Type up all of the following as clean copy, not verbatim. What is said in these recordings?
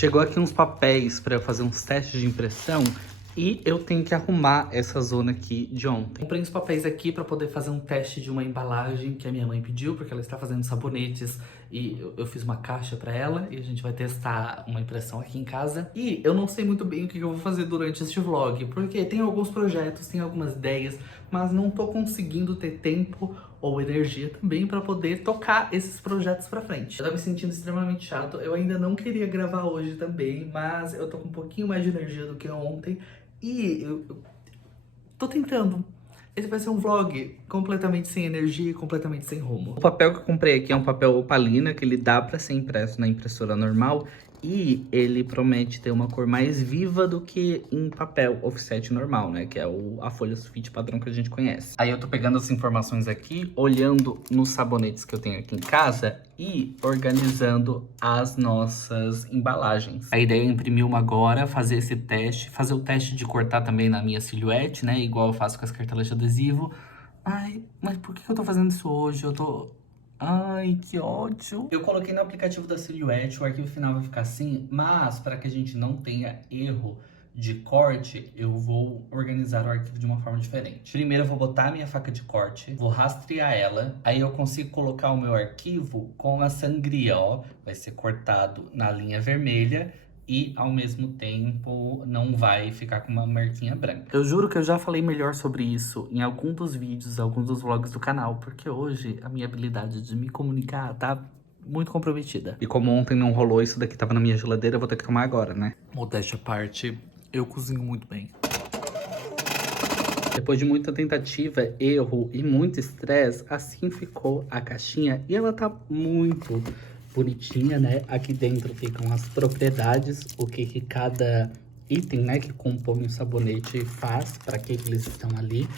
Chegou aqui uns papéis para eu fazer uns testes de impressão e eu tenho que arrumar essa zona aqui de ontem. Comprei uns papéis aqui para poder fazer um teste de uma embalagem que a minha mãe pediu, porque ela está fazendo sabonetes e eu fiz uma caixa para ela e a gente vai testar uma impressão aqui em casa. E eu não sei muito bem o que eu vou fazer durante este vlog, porque tem alguns projetos, tem algumas ideias, mas não tô conseguindo ter tempo ou energia também para poder tocar esses projetos para frente. Eu tô me sentindo extremamente chato, eu ainda não queria gravar hoje também, mas eu tô com um pouquinho mais de energia do que ontem e eu tô tentando. Esse vai ser um vlog completamente sem energia e completamente sem rumo. O papel que eu comprei aqui é um papel opalina, que ele dá para ser impresso na impressora normal. E ele promete ter uma cor mais viva do que em papel offset normal, né? Que é a folha sulfite padrão que a gente conhece. Aí eu tô pegando as informações aqui, olhando nos sabonetes que eu tenho aqui em casa e organizando as nossas embalagens. A ideia é imprimir uma agora, fazer esse teste, fazer o teste de cortar também na minha silhuete, né? Igual eu faço com as cartelas de adesivo. Ai, mas por que eu tô fazendo isso hoje? Ai, que ódio. Eu coloquei no aplicativo da Silhouette, o arquivo final vai ficar assim, mas para que a gente não tenha erro de corte, eu vou organizar o arquivo de uma forma diferente. Primeiro eu vou botar a minha faca de corte, vou rastrear ela, aí eu consigo colocar o meu arquivo com a sangria, ó. Vai ser cortado na linha vermelha e, ao mesmo tempo, não vai ficar com uma marquinha branca. Eu juro que eu já falei melhor sobre isso em algum dos vídeos, alguns dos vlogs do canal, porque hoje a minha habilidade de me comunicar tá muito comprometida. E como ontem não rolou, isso daqui tava na minha geladeira, eu vou ter que tomar agora, né? Modéstia à parte, eu cozinho muito bem. Depois de muita tentativa, erro e muito estresse, assim ficou a caixinha e ela tá muito bonitinha, né? Aqui dentro ficam as propriedades, o que cada item, né, que compõe o sabonete faz, para que eles estão ali.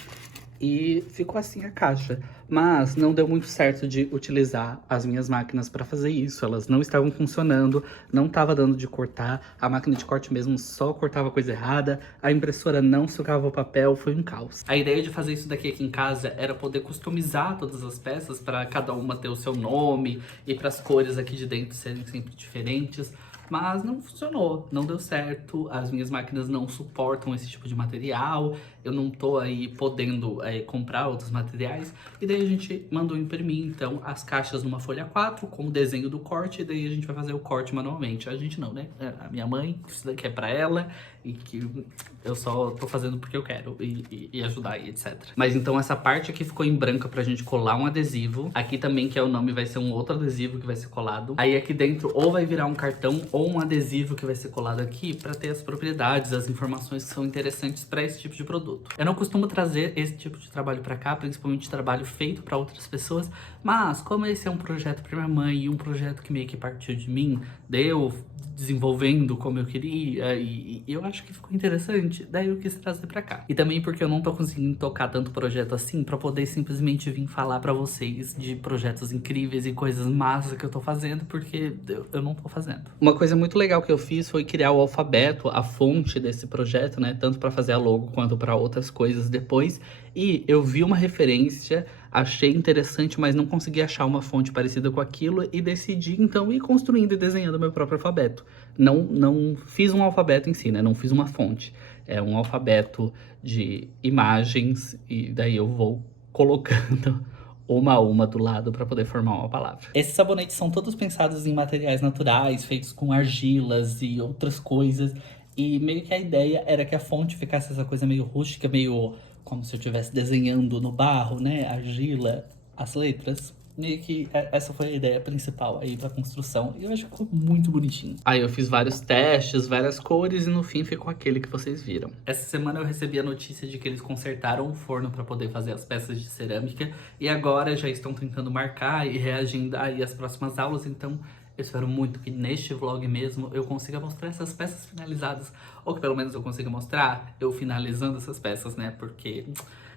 E ficou assim a caixa, mas não deu muito certo de utilizar as minhas máquinas para fazer isso. Elas não estavam funcionando, não estava dando de cortar, a máquina de corte mesmo só cortava coisa errada, a impressora não sugava o papel, foi um caos. A ideia de fazer isso daqui em casa era poder customizar todas as peças para cada uma ter o seu nome e para as cores aqui de dentro serem sempre diferentes. Mas não funcionou, não deu certo, as minhas máquinas não suportam esse tipo de material, eu não tô aí podendo comprar outros materiais, e daí a gente mandou imprimir, então, as caixas numa folha 4 com o desenho do corte, e daí a gente vai fazer o corte manualmente. A gente não, né? A minha mãe, isso daqui é pra ela, e que eu só tô fazendo porque eu quero, e ajudar e etc. Mas então essa parte aqui ficou em branca pra gente colar um adesivo, aqui também que é o nome vai ser um outro adesivo que vai ser colado, aí aqui dentro ou vai virar um cartão ou um adesivo que vai ser colado aqui para ter as propriedades, as informações que são interessantes para esse tipo de produto. Eu não costumo trazer esse tipo de trabalho para cá, principalmente trabalho feito para outras pessoas, mas como esse é um projeto para minha mãe e um projeto que meio que partiu de mim, deu desenvolvendo como eu queria e eu acho que ficou interessante, daí eu quis trazer pra cá. E também porque eu não tô conseguindo tocar tanto projeto assim pra poder simplesmente vir falar pra vocês de projetos incríveis e coisas massas que eu tô fazendo, porque eu não tô fazendo. Uma coisa muito legal que eu fiz foi criar o alfabeto, a fonte desse projeto, né, tanto pra fazer a logo quanto pra outras coisas depois, e eu vi uma referência, achei interessante, mas não consegui achar uma fonte parecida com aquilo e decidi então ir construindo e desenhando meu próprio alfabeto. Não fiz um alfabeto em si, né? Não fiz uma fonte. É um alfabeto de imagens e daí eu vou colocando uma a uma do lado para poder formar uma palavra. Esses sabonetes são todos pensados em materiais naturais, feitos com argilas e outras coisas. E meio que a ideia era que a fonte ficasse essa coisa meio rústica, meio como se eu estivesse desenhando no barro, né? Argila, as letras. Meio que essa foi a ideia principal aí pra construção. E eu acho que ficou muito bonitinho. Aí eu fiz vários testes, várias cores e no fim ficou aquele que vocês viram. Essa semana eu recebi a notícia de que eles consertaram o forno pra poder fazer as peças de cerâmica. E agora já estão tentando marcar e reagendar aí as próximas aulas. Então eu espero muito que neste vlog mesmo eu consiga mostrar essas peças finalizadas. Ou que pelo menos eu consiga mostrar eu finalizando essas peças, né? Porque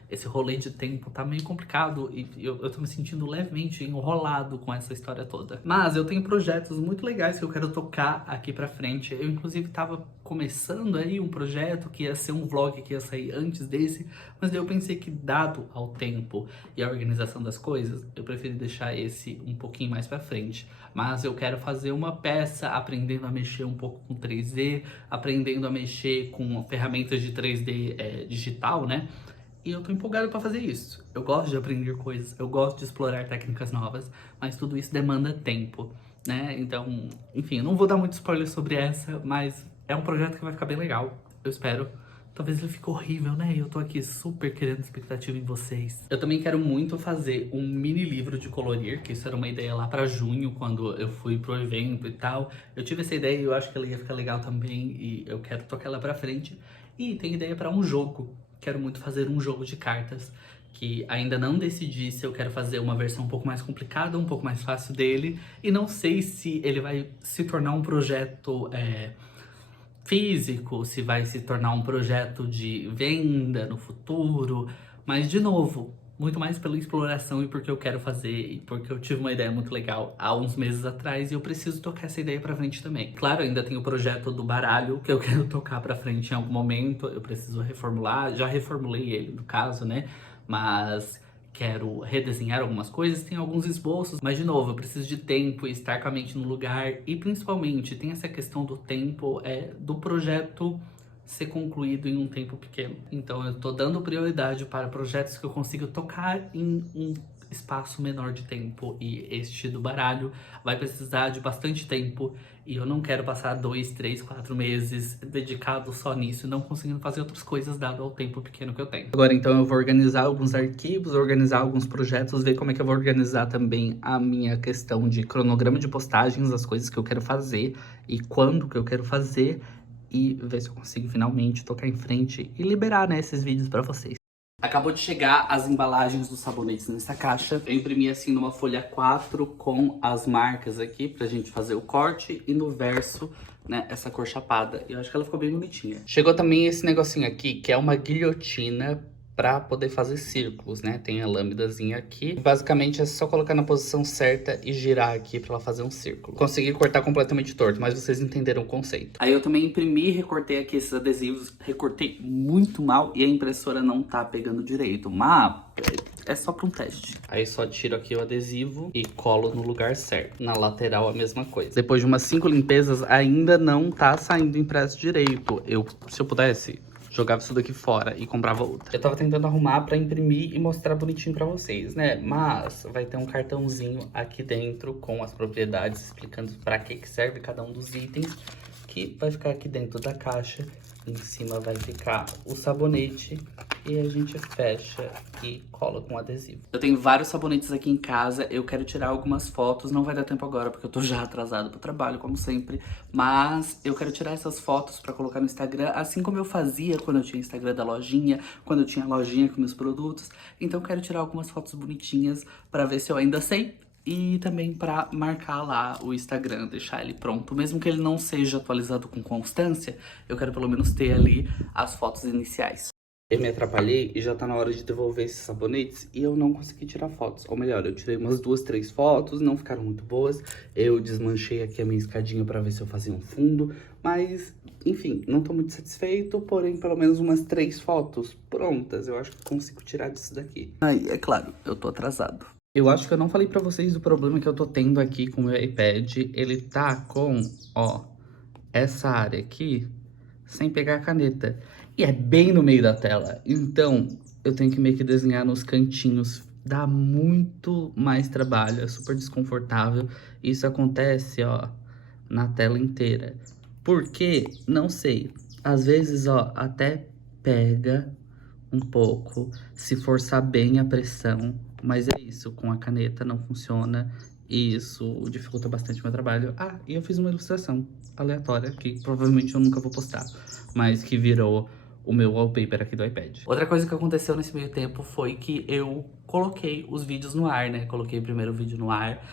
esse rolê de tempo tá meio complicado e eu tô me sentindo levemente enrolado com essa história toda. Mas eu tenho projetos muito legais que eu quero tocar aqui pra frente. Eu, inclusive, tava começando aí um projeto que ia ser um vlog que ia sair antes desse, mas daí eu pensei que, dado ao tempo e a organização das coisas, eu preferi deixar esse um pouquinho mais pra frente. Mas eu quero fazer uma peça aprendendo a mexer um pouco com 3D, aprendendo a mexer com ferramentas de 3D digital, né? E eu tô empolgado pra fazer isso. Eu gosto de aprender coisas, eu gosto de explorar técnicas novas, mas tudo isso demanda tempo, né? Então, enfim, eu não vou dar muito spoiler sobre essa, mas é um projeto que vai ficar bem legal, eu espero. Talvez ele fique horrível, né? E eu tô aqui super querendo expectativa em vocês. Eu também quero muito fazer um mini livro de colorir, que isso era uma ideia lá pra junho, quando eu fui pro evento e tal. Eu tive essa ideia e eu acho que ela ia ficar legal também, e eu quero tocar ela pra frente. E tem ideia pra um jogo. Quero muito fazer um jogo de cartas, que ainda não decidi se eu quero fazer uma versão um pouco mais complicada, um pouco mais fácil dele, e não sei se ele vai se tornar um projeto físico, se vai se tornar um projeto de venda no futuro, mas de novo, muito mais pela exploração e porque eu quero fazer e porque eu tive uma ideia muito legal há uns meses atrás e eu preciso tocar essa ideia pra frente também. Claro, ainda tem o projeto do baralho que eu quero tocar pra frente em algum momento, eu preciso reformular, já reformulei ele no caso, né, mas quero redesenhar algumas coisas, tem alguns esboços, mas de novo, eu preciso de tempo e estar com a mente no lugar e principalmente tem essa questão do tempo, do projeto ser concluído em um tempo pequeno. Então eu tô dando prioridade para projetos que eu consiga tocar em um espaço menor de tempo e este do baralho vai precisar de bastante tempo e eu não quero passar 2, 3, 4 meses dedicado só nisso e não conseguindo fazer outras coisas dado ao tempo pequeno que eu tenho. Agora então eu vou organizar alguns arquivos, organizar alguns projetos, ver como é que eu vou organizar também a minha questão de cronograma de postagens, as coisas que eu quero fazer e quando que eu quero fazer e ver se eu consigo finalmente tocar em frente e liberar, né, esses vídeos pra vocês. Acabou de chegar as embalagens dos sabonetes nessa caixa. Eu imprimi assim numa folha 4 com as marcas aqui pra gente fazer o corte e no verso, né, essa cor chapada. E eu acho que ela ficou bem bonitinha. Chegou também esse negocinho aqui, que é uma guilhotina pra poder fazer círculos, né? Tem a lâmidazinha aqui. Basicamente é só colocar na posição certa e girar aqui pra ela fazer um círculo. Consegui cortar completamente torto, mas vocês entenderam o conceito. Aí eu também imprimi e recortei aqui esses adesivos. Recortei muito mal e a impressora não tá pegando direito, mas é só pra um teste. Aí só tiro aqui o adesivo e colo no lugar certo. Na lateral a mesma coisa. Depois de umas 5 limpezas ainda não tá saindo impresso direito. Se eu pudesse, jogava isso daqui fora e comprava outra. Eu tava tentando arrumar pra imprimir e mostrar bonitinho pra vocês, né? Mas vai ter um cartãozinho aqui dentro com as propriedades explicando pra que serve cada um dos itens, que vai ficar aqui dentro da caixa. Em cima vai ficar o sabonete e a gente fecha e cola com adesivo. Eu tenho vários sabonetes aqui em casa, eu quero tirar algumas fotos, não vai dar tempo agora porque eu tô já atrasado pro trabalho, como sempre. Mas eu quero tirar essas fotos pra colocar no Instagram, assim como eu fazia quando eu tinha Instagram da lojinha, quando eu tinha lojinha com meus produtos. Então eu quero tirar algumas fotos bonitinhas pra ver se eu ainda sei. E também para marcar lá o Instagram, deixar ele pronto. Mesmo que ele não seja atualizado com constância, eu quero pelo menos ter ali as fotos iniciais. Eu me atrapalhei e já tá na hora de devolver esses sabonetes e eu não consegui tirar fotos. Ou melhor, eu tirei umas 2, 3 fotos, não ficaram muito boas. Eu desmanchei aqui a minha escadinha pra ver se eu fazia um fundo. Mas, enfim, não tô muito satisfeito, porém pelo menos umas 3 fotos prontas. Eu acho que consigo tirar disso daqui. Aí, é claro, eu tô atrasado. Eu acho que eu não falei pra vocês do problema que eu tô tendo aqui com o meu iPad. Ele tá com, ó, essa área aqui sem pegar a caneta. E é bem no meio da tela. Então, eu tenho que meio que desenhar nos cantinhos. Dá muito mais trabalho, é super desconfortável. Isso acontece, ó, na tela inteira. Por quê? Não sei. Às vezes, ó, até pega um pouco, se forçar bem a pressão. Mas é isso, com a caneta não funciona e isso dificulta bastante o meu trabalho. Ah, e eu fiz uma ilustração aleatória, que provavelmente eu nunca vou postar, mas que virou o meu wallpaper aqui do iPad. Outra coisa que aconteceu nesse meio tempo foi que eu coloquei os vídeos no ar, né? Coloquei o primeiro vídeo no ar.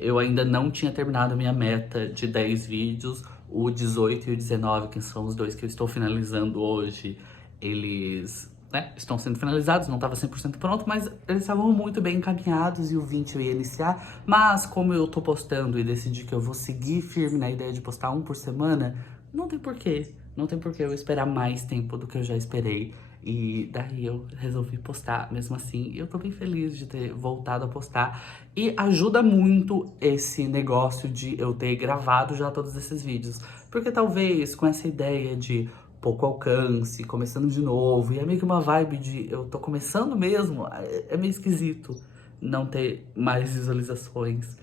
Eu ainda não tinha terminado a minha meta de 10 vídeos. O 18 e o 19, que são os dois que eu estou finalizando hoje, eles né, estão sendo finalizados, não estava 100% pronto, mas eles estavam muito bem encaminhados e o 20 eu ia iniciar. Mas como eu tô postando e decidi que eu vou seguir firme na ideia de postar um por semana, não tem porquê. Não tem porquê eu esperar mais tempo do que eu já esperei. E daí eu resolvi postar mesmo assim. E eu tô bem feliz de ter voltado a postar. E ajuda muito esse negócio de eu ter gravado já todos esses vídeos. Porque talvez com essa ideia de pouco alcance, começando de novo, e é meio que uma vibe de eu tô começando mesmo, é meio esquisito não ter mais visualizações.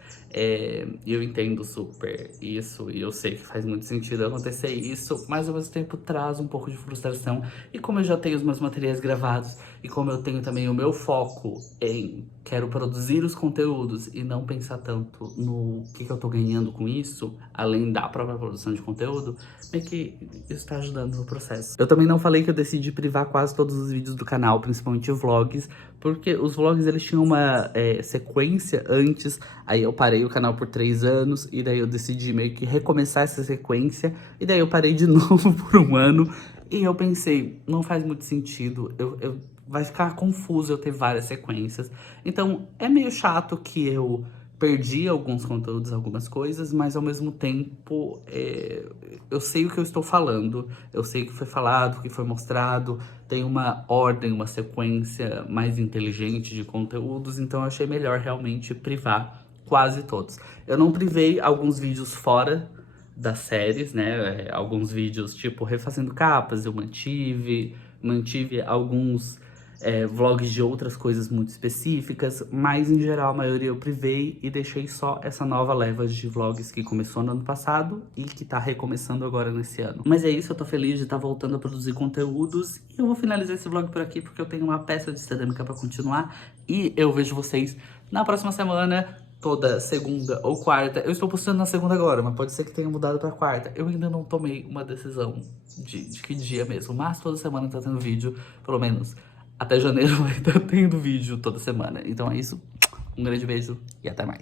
Eu entendo super isso e eu sei que faz muito sentido acontecer isso, mas ao mesmo tempo traz um pouco de frustração. E como eu já tenho os meus materiais gravados e como eu tenho também o meu foco em quero produzir os conteúdos e não pensar tanto no que eu tô ganhando com isso, além da própria produção de conteúdo, meio que isso tá ajudando no processo. Eu também não falei que eu decidi privar quase todos os vídeos do canal, principalmente vlogs, porque os vlogs eles tinham uma sequência antes, aí eu parei o canal por 3 anos, e daí eu decidi meio que recomeçar essa sequência, e daí eu parei de novo por 1 ano, e eu pensei, não faz muito sentido, vai ficar confuso eu ter várias sequências. Então é meio chato que eu perdi alguns conteúdos, algumas coisas, mas ao mesmo tempo eu sei o que eu estou falando, eu sei o que foi falado, o que foi mostrado, tem uma ordem, uma sequência mais inteligente de conteúdos, então eu achei melhor realmente privar quase todos. Eu não privei alguns vídeos fora das séries, né? Alguns vídeos tipo refazendo capas, eu mantive alguns vlogs de outras coisas muito específicas, mas em geral a maioria eu privei e deixei só essa nova leva de vlogs que começou no ano passado e que tá recomeçando agora nesse ano. Mas é isso, eu tô feliz de estar voltando a produzir conteúdos e eu vou finalizar esse vlog por aqui porque eu tenho uma peça de cerâmica pra continuar e eu vejo vocês na próxima semana. Toda segunda ou quarta. Eu estou postando na segunda agora, mas pode ser que tenha mudado pra quarta. Eu ainda não tomei uma decisão de que dia mesmo, mas toda semana tá tendo vídeo, pelo menos até janeiro vai estar tendo vídeo toda semana. Então é isso, um grande beijo e até mais.